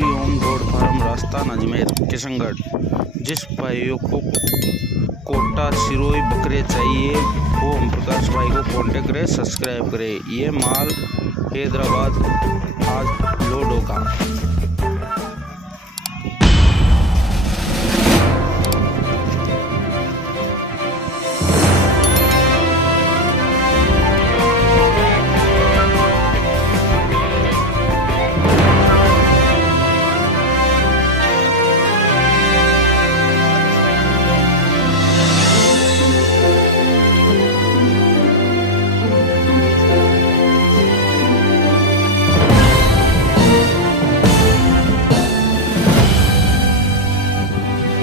श्री ओम गोड फार्म, रास्ता अजमेर किशनगढ़। जिस भाइयों को कोटा सिरोही बकरे चाहिए वो ओम प्रकाश भाई को कांटेक्ट करें, सब्सक्राइब करें। ये माल हैदराबाद आज लोड होगा।